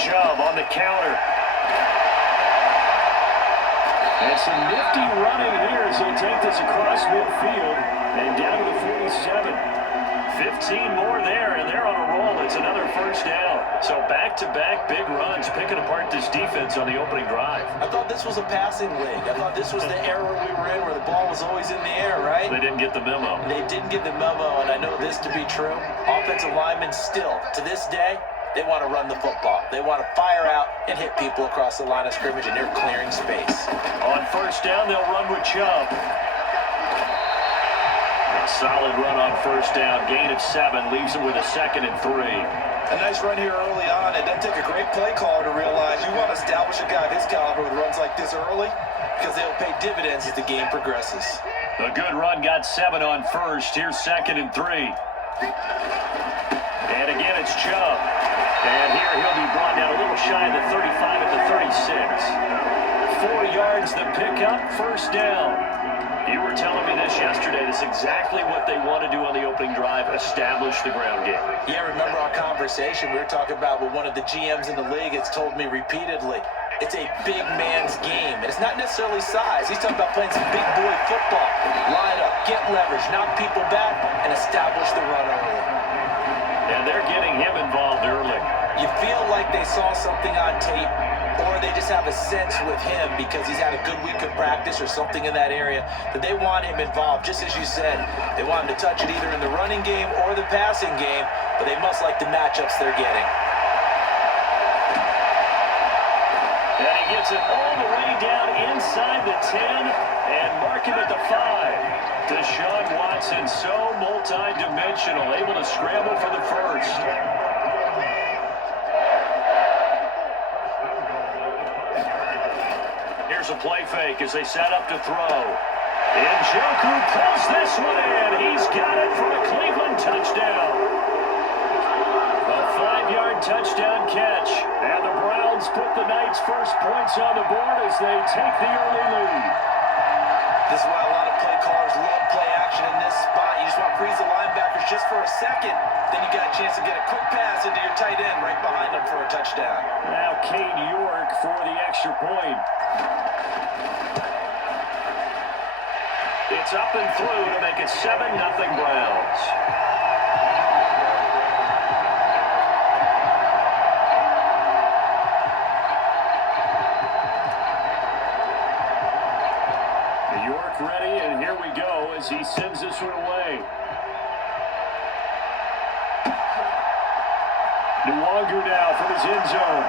Chubb on the counter. And some nifty running here as he'll take this across midfield and down to the 47. 15 more there, and they're on a roll. It's another first down. So back-to-back big runs, picking apart this defense on the opening drive. I thought this was a passing league. I thought this was the era we were in where the ball was always in the air, right? They didn't get the memo. They didn't get the memo, and I know this to be true. Offensive linemen still, to this day, they want to run the football. They want to fire out and hit people across the line of scrimmage, and they're clearing space. On first down, they'll run with Chubb. A solid run on first down. Gain of 7 leaves them with a 2nd and 3. A nice run here early on. It doesn't take a great play caller to realize you want to establish a guy of his caliber with runs like this early because they'll pay dividends as the game progresses. A good run, got 7 on first. Here's 2nd and 3. And again, it's Chubb. And here he'll be brought down a little shy of the 35 at the 36. 4 yards the pickup, first down. You were telling me this yesterday. That's exactly what they want to do on the opening drive, establish the ground game. Yeah, remember our conversation? We were talking about what one of the GMs in the league has told me repeatedly. It's a big man's game. And it's not necessarily size. He's talking about playing some big boy football. Line up, get leverage, knock people back, and establish the run early. And they're getting him involved early. You feel like they saw something on tape, or they just have a sense with him because he's had a good week of practice or something in that area that they want him involved. Just as you said, they want him to touch it either in the running game or the passing game, but they must like the matchups they're getting. And he gets it all the way down inside the 10 and mark him at the 5. Deshaun Watson, so multi-dimensional, able to scramble for the first. Here's a play fake as they set up to throw. Njoku pulls this one in. He's got it for a Cleveland touchdown. A 5-yard touchdown catch. And the Browns put the Knights' first points on the board as they take the early lead. This is why a lot of play callers love play action in this spot. You just want to freeze the linebackers just for a second. Then you got a chance to get a quick pass into your tight end right behind them for a touchdown. Now Cade York for the extra point. It's up and through to make it 7-0 Browns. York ready, and here we go as he sends this one away. Njoku now from his end zone.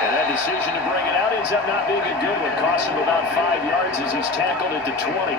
And that decision to bring it out ends up not being a good one. Costs him about 5 yards as he's tackled at the 20.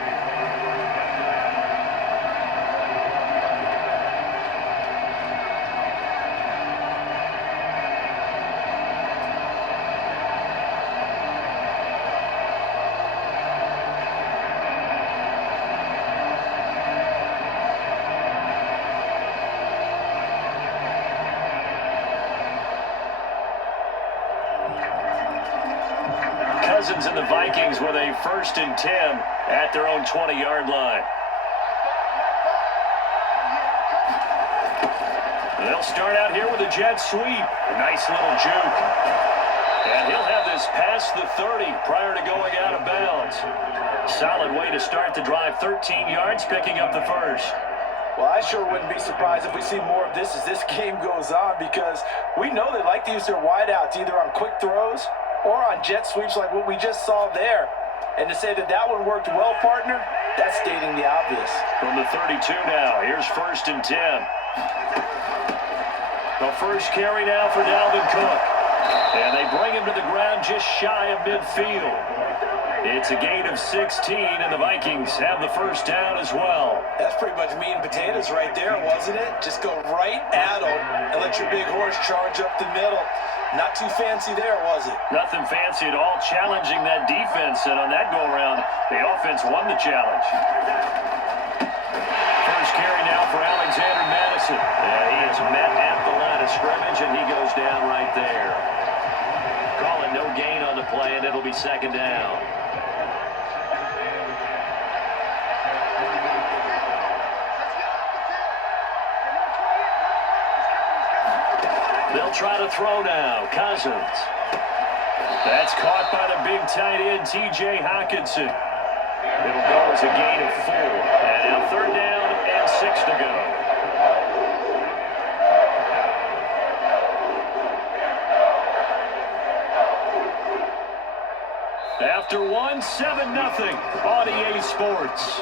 Cousins and the Vikings with a 1st and 10 at their own 20-yard line. They'll start out here with a jet sweep. A nice little juke. And he'll have this past the 30 prior to going out of bounds. Solid way to start the drive. 13 yards, picking up the first. Well, I sure wouldn't be surprised if we see more of this as this game goes on because we know they like to use their wideouts either on quick throws or on jet sweeps like what we just saw there. And to say that that one worked well, partner, that's stating the obvious. From the 32 now, here's 1st and 10. The first carry now for Dalvin Cook. And they bring him to the ground just shy of midfield. It's a gain of 16, and the Vikings have the first down as well. That's pretty much meat and potatoes right there, wasn't it? Just go right at them and let your big horse charge up the middle. Not too fancy there, was it? Nothing fancy at all, challenging that defense, and on that go-around, the offense won the challenge. First carry now for Alexander Madison. And he is met at the line of scrimmage, and he goes down right there. Calling no gain on the play, and it'll be 2nd down. They'll try to throw now. Cousins. That's caught by the big tight end, T.J. Hawkinson. It'll go as a gain of 4. And now 3rd down and 6 to go. After 1, 7-0 on EA Sports.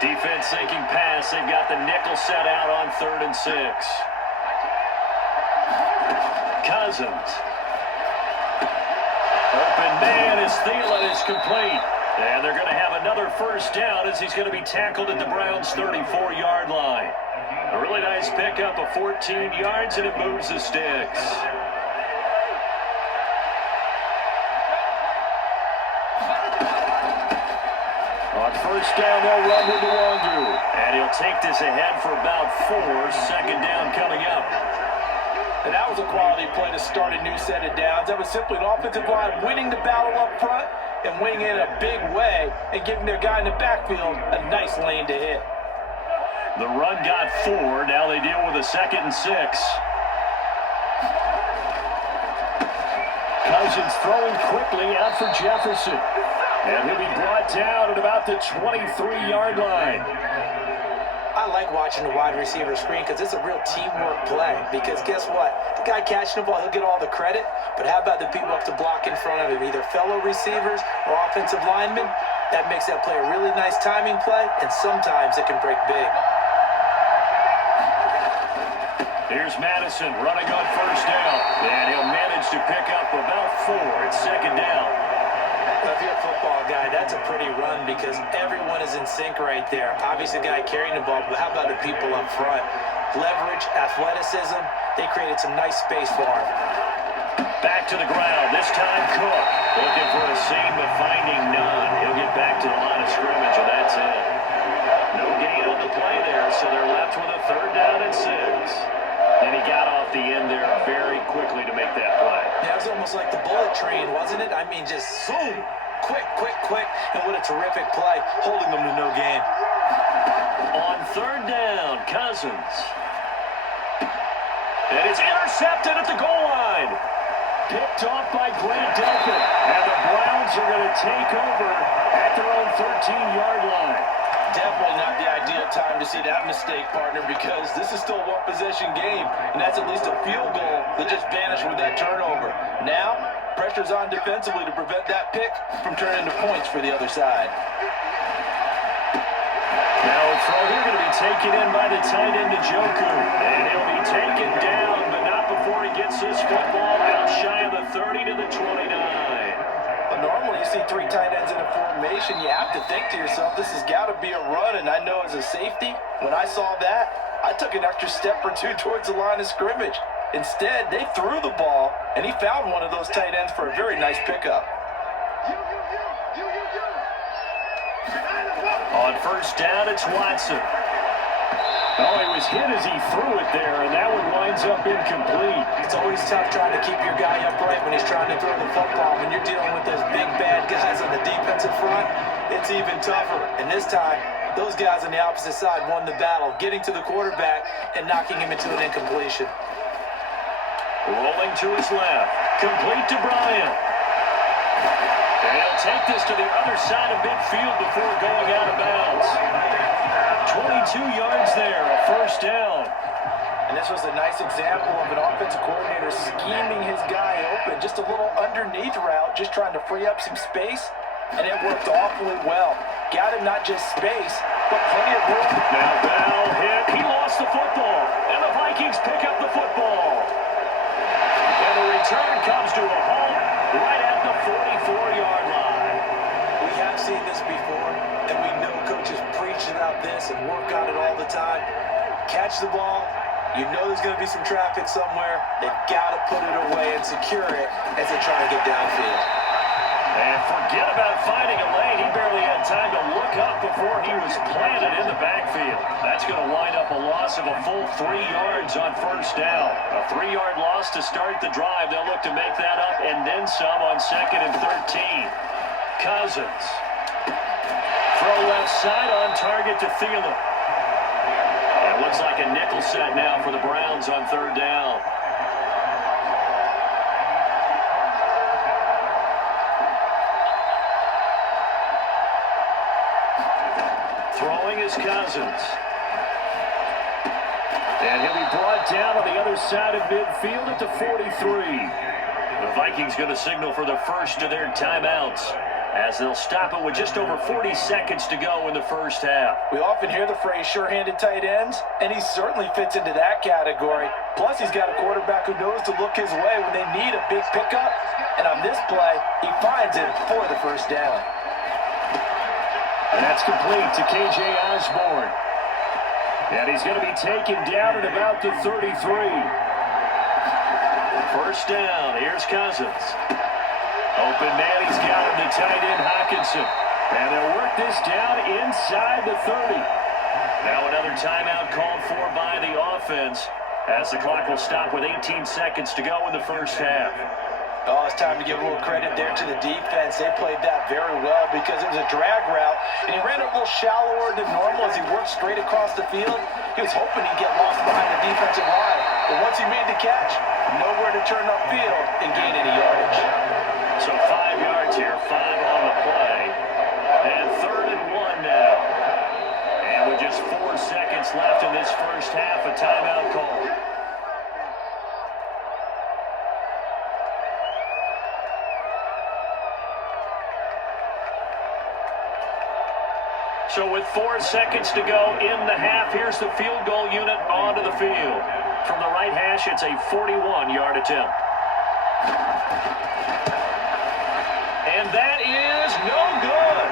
Defense sinking pass. They've got the nickel set out on 3rd and 6. Cousins. Open man as Thielen is complete. And they're going to have another 1st down as he's going to be tackled at the Browns' 34-yard line. A really nice pickup of 14 yards, and it moves the sticks. On 1st down, they'll run with the Wandu. And he'll take this ahead for about 4. 2nd down coming up. And that was a quality play to start a new set of downs. That was simply an offensive line winning the battle up front and winning in a big way and giving their guy in the backfield a nice lane to hit. The run got 4. Now they deal with a 2nd and 6. Cousins throwing quickly out for Jefferson. And he'll be brought down at about the 23-yard line. I like watching the wide receiver screen because it's a real teamwork play. Because guess what? The guy catching the ball, he'll get all the credit. But how about the people up to block in front of him, either fellow receivers or offensive linemen? That makes that play a really nice timing play, and sometimes it can break big. Here's Madison running on 1st down. And he'll manage to pick up about 4. It's 2nd down. If you're a football guy, that's a pretty run because everyone is in sync right there. Obviously, the guy carrying the ball, but how about the people up front? Leverage, athleticism, they created some nice space for him. Back to the ground. This time Cook. Looking for a seam, but finding none. He'll get back to the line of scrimmage, and that's it. No gain on the play there, so they're left with a 3rd down and 6. And he got off the end there very quickly to make that play. That was almost like the bullet train, wasn't it? I mean, just zoom. Quick, quick, quick. And what a terrific play, holding them to no gain. On 3rd down, Cousins. And it's intercepted at the goal line. Picked off by Grant Delpit. And the Browns are going to take over at their own 13-yard line. Definitely not the ideal time to see that mistake, partner, because this is still a one-possession game, and that's at least a field goal that just vanished with that turnover. Now, pressure's on defensively to prevent that pick from turning into points for the other side. Now a throw here going to be taken in by the tight end, Njoku. And he'll be taken down, but not before he gets this football out shy of the 30 to the 29. Normally you see 3 tight ends in a formation, you have to think to yourself, this has got to be a run, and I know as a safety, when I saw that, I took an extra step or 2 towards the line of scrimmage. Instead, they threw the ball, and he found one of those tight ends for a very nice pickup. On 1st down, it's Watson. Oh, he was hit as he threw it there, and that one winds up incomplete. It's always tough trying to keep your guy upright when he's trying to throw the football. When you're dealing with those big, bad guys on the defensive front, it's even tougher. And this time, those guys on the opposite side won the battle, getting to the quarterback and knocking him into an incompletion. Rolling to his left. Complete to Bryant. And he'll take this to the other side of midfield before going out of bounds. 22 yards there, a 1st down. And this was a nice example of an offensive coordinator scheming his guy open. Just a little underneath route, just trying to free up some space. And it worked awfully well. Got him not just space, but plenty of room. Now Bell hit. He lost the football. And the Vikings pick up the football. And the return comes to a halt right at the 44-yard line. We have seen this before, and we know coaches preach about this and work on it all the time. Catch the ball. You know there's going to be some traffic somewhere. They've got to put it away and secure it as they try to get downfield. And forget about finding a lane. He barely had time to look up before he was planted in the backfield. That's going to wind up a loss of a full 3 yards on first down. A 3-yard loss to start the drive. They'll look to make that up and then some on 2nd and 13. Cousins. Throw left side on target to Thielen. It looks like a nickel set now for the Browns on 3rd down. Throwing is Cousins. And he'll be brought down on the other side of midfield at the 43. The Vikings going to signal for the first of their timeouts as they'll stop it with just over 40 seconds to go in the first half. We often hear the phrase sure-handed tight ends, and he certainly fits into that category. Plus, he's got a quarterback who knows to look his way when they need a big pickup. And on this play, he finds it for the first down. And that's complete to K.J. Osborne. And he's going to be taken down at about the 33. First down. Here's Cousins. Open man. He's got him to tight end Hockenson. And they'll work this down inside the 30. Now another timeout called for by the offense as the clock will stop with 18 seconds to go in the first half. Oh, it's time to give a little credit there to the defense. They played that very well because it was a drag route, and he ran it a little shallower than normal as he worked straight across the field. He was hoping he'd get lost behind the defensive line, but once he made the catch, nowhere to turn upfield and gain any yardage. So 5 yards here, 5 on the play, and 3rd and 1 now. And with just 4 seconds left in this first half, a timeout call. So with 4 seconds to go in the half, here's the field goal unit onto the field. From the right hash, it's a 41-yard attempt. And that is no good.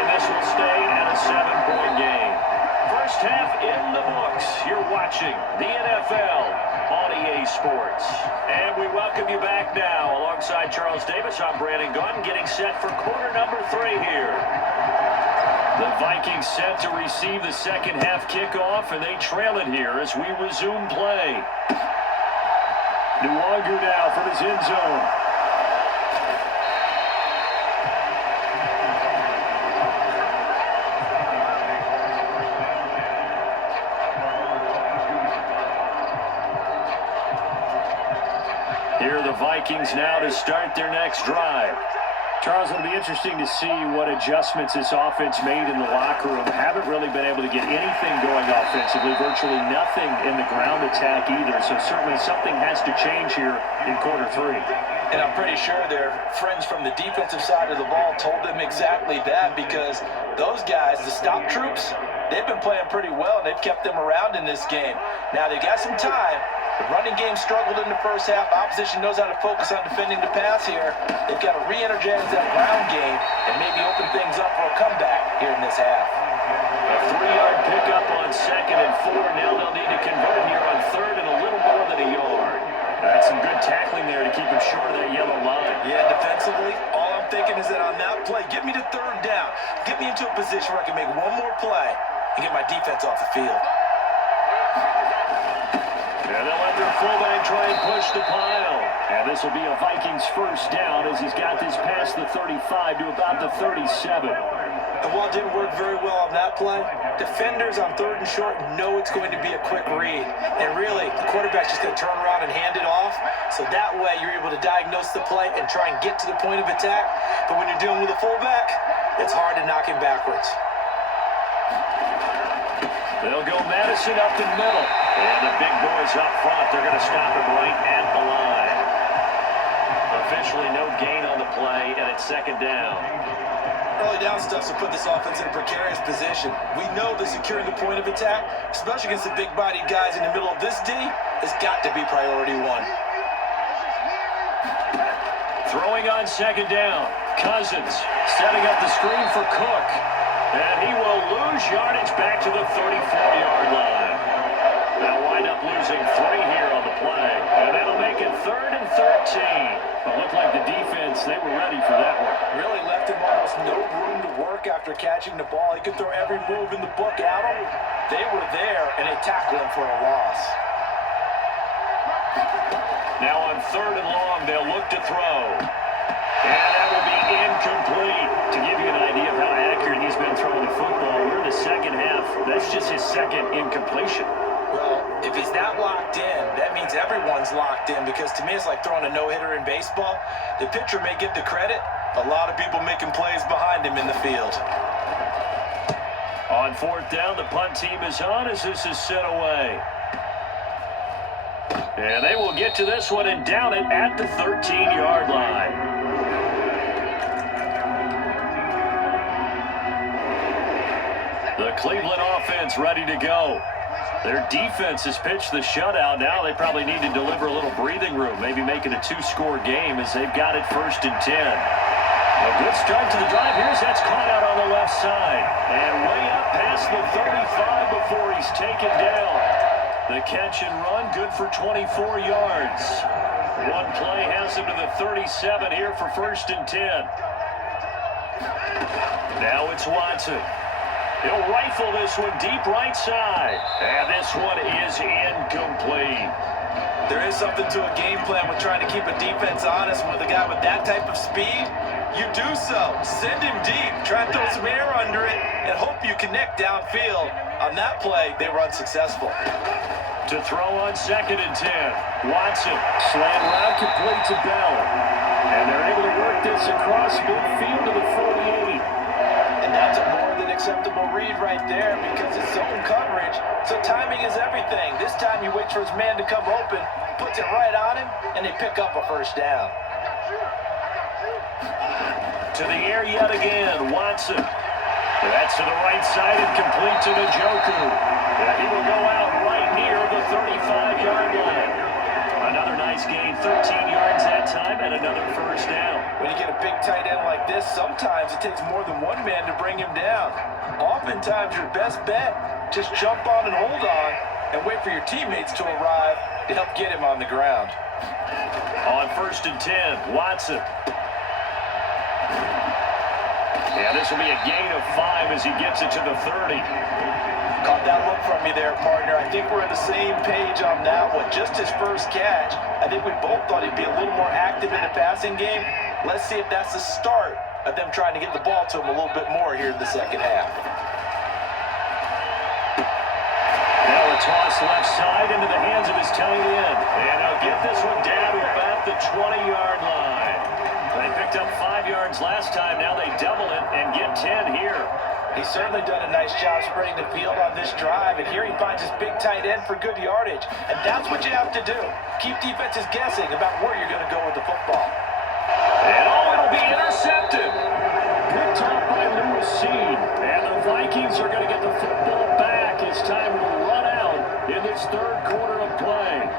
And this will stay at a 7-point game. First half in the books. You're watching the NFL on EA Sports. And we welcome you back now. Alongside Charles Davis, I'm Brandon Gunn, getting set for quarter number 3 here. The Vikings set to receive the second half kickoff, and they trail it here as we resume play. Nwangu now from his end zone. Here are the Vikings now to start their next drive. Charles, it'll be interesting to see what adjustments this offense made in the locker room. Haven't really been able to get anything going offensively, virtually nothing in the ground attack either. So certainly something has to change here in quarter 3. And I'm pretty sure their friends from the defensive side of the ball told them exactly that, because those guys, the stop troops, they've been playing pretty well, and they've kept them around in this game. Now they've got some time. The running game struggled in the first half. Opposition knows how to focus on defending the pass here. They've got to re-energize that ground game and maybe open things up for a comeback here in this half. A 3-yard pickup on 2nd and 4. Now they'll need to convert here on 3rd and a little more than a yard. That's some good tackling there to keep him short of that yellow line. Yeah, defensively, all I'm thinking is that on that play, get me to 3rd down. Get me into a position where I can make one more play and get my defense off the field. And they'll let their fullback try and push the pile. And this will be a Vikings first down as he's got this past the 35 to about the 37. And while it didn't work very well on that play, defenders on 3rd and short know it's going to be a quick read. And really, the quarterback's just going to turn around and hand it off. So that way, you're able to diagnose the play and try and get to the point of attack. But when you're dealing with a fullback, it's hard to knock him backwards. They'll go Madison up the middle. And the big boys up front, they're going to stop him right at the line. Officially no gain on the play, and it's 2nd down. Early down stuff to put this offense in a precarious position. We know that securing the point of attack, especially against the big-bodied guys in the middle of this D, has got to be priority 1. Throwing on 2nd down. Cousins setting up the screen for Cook. And he will lose yardage back to the 34-yard line. They'll wind up losing 3 here on the play. And that'll make it 3rd and 13. It looked like the defense, they were ready for that one. work after catching the ball. He could throw every move in the book at him. They were there, and they tackled him for a loss. Now on 3rd and long, they'll look to throw. And that will be incomplete. To give you an idea of how accurate he's been throwing the football, we're in the second half. That's just his second incompletion. Well, if he's that locked in, that means everyone's locked in, because to me it's like throwing a no-hitter in baseball. The pitcher may get the credit. A lot of people making plays behind him in the field. On 4th down, the punt team is on as this is set away. And they will get to this one and down it at the 13-yard line. The Cleveland offense ready to go. Their defense has pitched the shutout. Now they probably need to deliver a little breathing room, maybe make it a 2-score game as they've got it 1st and 10. A good start to the drive. Here's that's caught out on the left side. And way up past the 35 before he's taken down. The catch and run, good for 24 yards. One play has him to the 37 here for 1st and 10. Now it's Watson. He'll rifle this one deep right side. And this one is incomplete. There is something to a game plan with trying to keep a defense honest. With a guy with that type of speed, you do so. Send him deep. Try and throw some air under it and hope you connect downfield. On that play, they were unsuccessful. To throw on 2nd and 10. Watson, slant route complete to Bell. And they're able to work this across midfield to the 48. And that's a more than acceptable read right there because it's zone coverage. So timing is everything. This time he waits for his man to come open, puts it right on him, and they pick up a 1st down. To the air yet again, Watson. That's to the right side and complete to Njoku. And he will go out right near the 35-yard line. Another nice gain, 13 yards that time, and another 1st down. When you get a big tight end like this, sometimes it takes more than one man to bring him down. Oftentimes, your best bet, just jump on and hold on and wait for your teammates to arrive to help get him on the ground. On 1st and 10, Watson. Yeah, this will be a gain of 5 as he gets it to the 30. Caught that look from you there, partner. I think we're on the same page on that one. Just his first catch. I think we both thought he'd be a little more active in the passing game. Let's see if that's the start of them trying to get the ball to him a little bit more here in the second half. Now a toss left side into the hands of his tight end. And he'll get this one down to about the 20-yard line. They picked up 5 yards last time. Now they double it and get 10 here. He's certainly done a nice job spreading the field on this drive, and here he finds his big tight end for good yardage. And that's what you have to do. Keep defenses guessing about where you're going to go with the football. And it'll be intercepted. Picked off by Lewis Seed. And the Vikings are going to get the football back as time will run out in this 3rd quarter of play.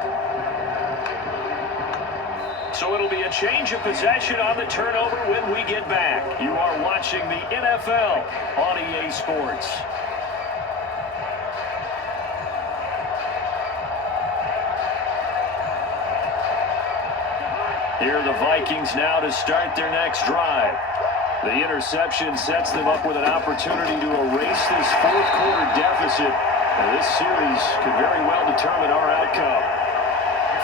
So it'll be a change of possession on the turnover when we get back. You are watching the NFL on EA Sports. Here are the Vikings now to start their next drive. The interception sets them up with an opportunity to erase this 4th quarter deficit. And this series could very well determine our outcome.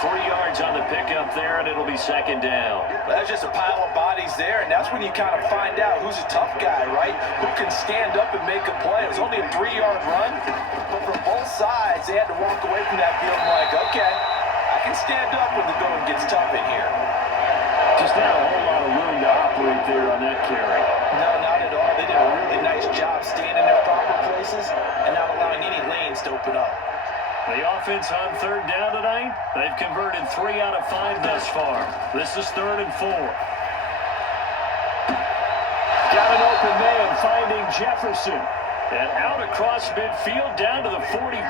3 yards on the pickup there, and it'll be 2nd down. That's just a pile of bodies there, and that's when you kind of find out who's a tough guy, right? Who can stand up and make a play. It was only a 3-yard run, but from both sides, they had to walk away from that field like, okay, I can stand up when the going gets tough in here. Just not a whole lot of room to operate there on that carry. No, not at all. They did a really nice job staying in their proper places and not allowing any lanes to open up. The offense on 3rd down tonight, they've converted 3 out of 5 thus far. This is 3rd and 4. Got an open man finding Jefferson. And out across midfield down to the 45.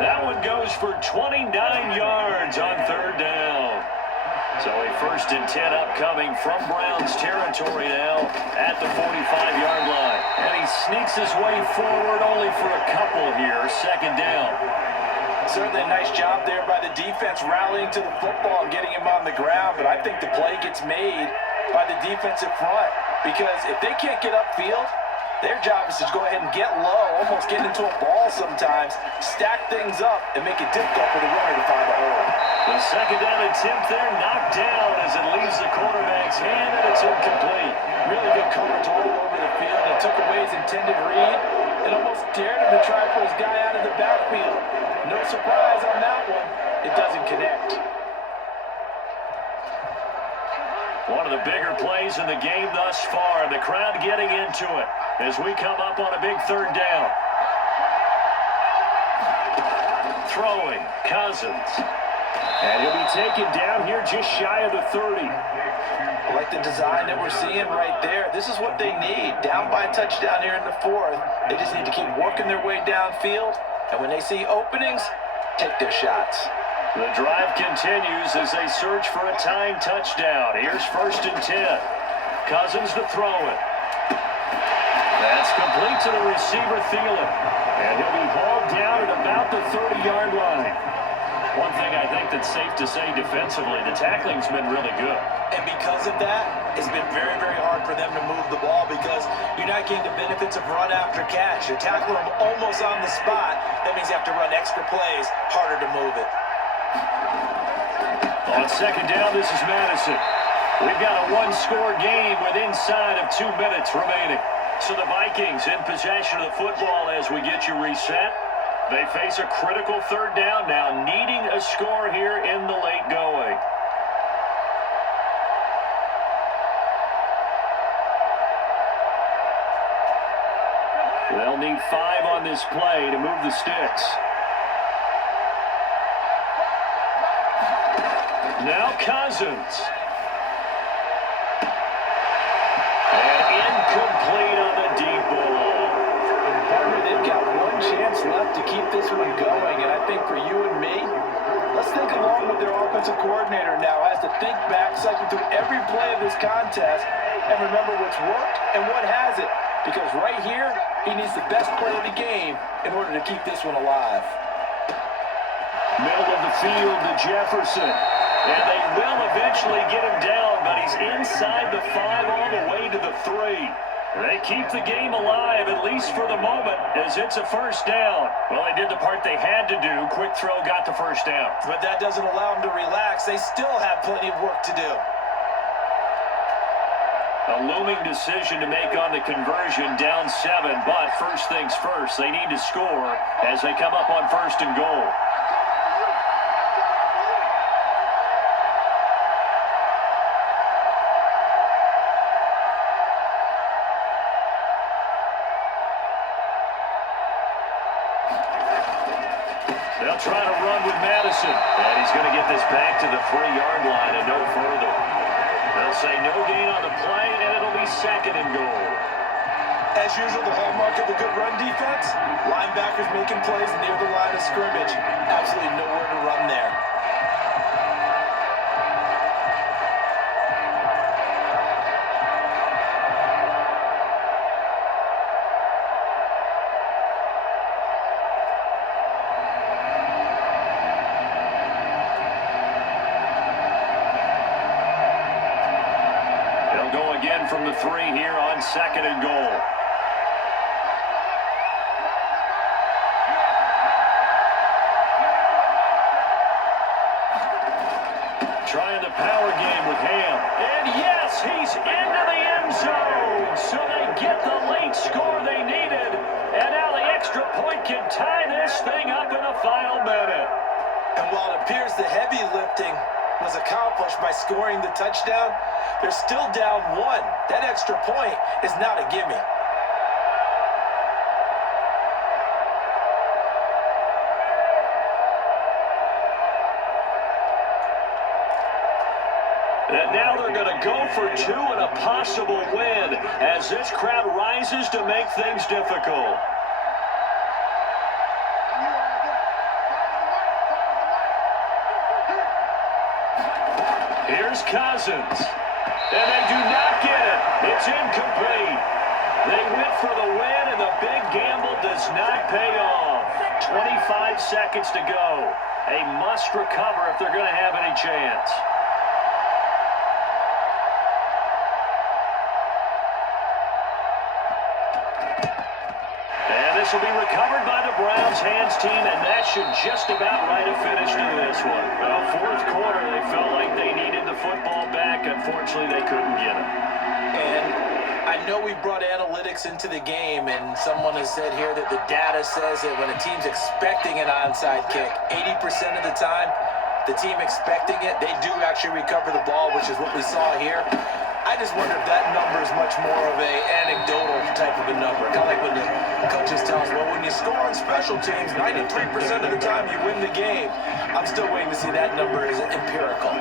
That one goes for 29 yards on 3rd down. So a 1st and 10 upcoming from Browns territory now at the 45-yard line. And he sneaks his way forward only for a couple here. 2nd down. Certainly a nice job there by the defense rallying to the football and getting him on the ground. But I think the play gets made by the defensive front. because if they can't get upfield, their job is to go ahead and get low, almost get into a ball sometimes, stack things up, and make it difficult for the runner to find a hole. The second down attempt there knocked down as it leaves the quarterback's hand, and it's incomplete. Really good coverage all over the field. It took away his intended read and almost dared him to try to put his guy out of the backfield. No surprise on that one. It doesn't connect. One of the bigger plays in the game thus far. The crowd getting into it as we come up on a big third down. Throwing, Cousins. And he'll be taken down here just shy of the 30. I like the design that we're seeing right there. This is what they need. Down by a touchdown here in the fourth. They just need to keep working their way downfield. And when they see openings, take their shots. The drive continues as they search for a tying touchdown. Here's 1st and 10. Cousins to throw it. That's complete to the receiver, Thielen. And he'll be hauled down at about the 30-yard line. One thing I think that's safe to say defensively, the tackling's been really good. And because of that, it's been very, very hard for them to move the ball because you're not getting the benefits of run after catch. You tackle them almost on the spot. That means you have to run extra plays, harder to move it. On second down, this is Madison. We've got a one-score game with inside of 2 minutes remaining. So the Vikings in possession of the football as we get you reset. They face a critical third down now, needing a score here in the late going. They'll need 5 on this play to move the sticks. Now Cousins. And incomplete on the deep ball. Partner, they've got one chance left to keep this one going, and I think for you and me, let's think along with their offensive coordinator now has to think back, cycle through every play of this contest, and remember what's worked and what hasn't. Because right here, he needs the best play of the game in order to keep this one alive. Middle of the field to Jefferson. And they will eventually get him down, but he's inside the 5 all the way to the 3. They keep the game alive, at least for the moment, as it's a first down. Well, they did the part they had to do. Quick throw got the first down. But that doesn't allow them to relax. They still have plenty of work to do. A looming decision to make on the conversion, down 7. But first things first, they need to score as they come up on 1st and goal. They'll try to run with Madison. And he's going to get this back to the 3-yard line and no further. They'll say no gain on the play, and it'll be 2nd and goal. As usual, the hallmark of the good run defense, linebackers making plays near the line of scrimmage. Absolutely nowhere to run there. From the 3 here on 2nd and goal. Trying the power game with Ham. And yes, he's into the end zone. So they get the late score they needed. And now the extra point can tie this thing up in the final minute. And while it appears the heavy lifting was accomplished by scoring the touchdown, they're still down 1. That extra point is not a gimme. And now they're going to go for 2 and a possible win as this crowd rises to make things difficult. Here's Cousins. And they do not get it. It's incomplete. They went for the win, and the big gamble does not pay off. 25 seconds to go. A must recover if they're going to have any chance. This will be recovered by the Browns hands team, and that should just about write a finish to this one. Well, fourth quarter, they felt like they needed the football back. Unfortunately, they couldn't get it. And I know we brought analytics into the game, and someone has said here that the data says that when a team's expecting an onside kick, 80% of the time, the team expecting it, they do actually recover the ball, which is what we saw here. I just wonder if that number is much more of a anecdotal type of a number. Kind of like when the coaches tell us, well, when you score on special teams, 93% of the time you win the game. I'm still waiting to see that number is empirical.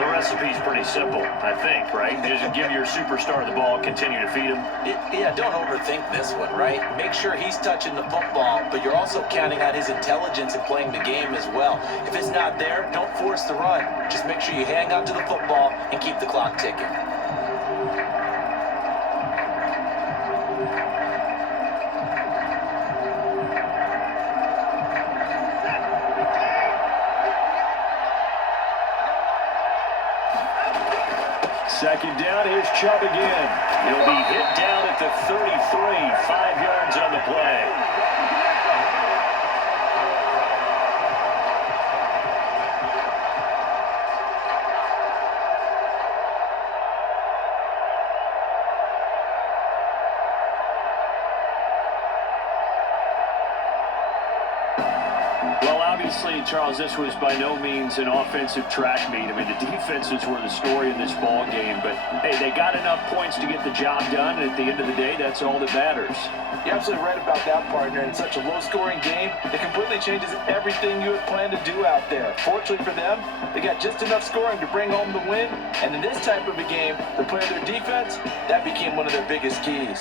The recipe's pretty simple, I think, right? Just give your superstar the ball, continue to feed him. Yeah, don't overthink this one, right? Make sure he's touching the football, but you're also counting on his intelligence in playing the game as well. If it's not there, don't force the run. Just make sure you hang on to the football and keep the clock ticking. Second down, here's Chubb again. He'll be hit down at the 33, 5 yards on the play. Well, obviously, Charles, this was by no means an offensive track meet. I mean, the defenses were the story in this ball game, but hey, they got enough points to get the job done, and at the end of the day, that's all that matters. You're absolutely right about that, partner. In such a low-scoring game, it completely changes everything you had planned to do out there. Fortunately for them, they got just enough scoring to bring home the win, and in this type of a game, to play their defense, that became one of their biggest keys.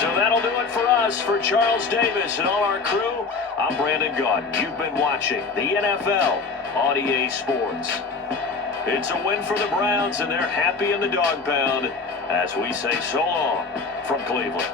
So that'll do it for us. For Charles Davis and all our crew, I'm Brandon Gaunt. You've been watching the NFL on EA Sports. It's a win for the Browns, and they're happy in the dog pound as we say so long from Cleveland.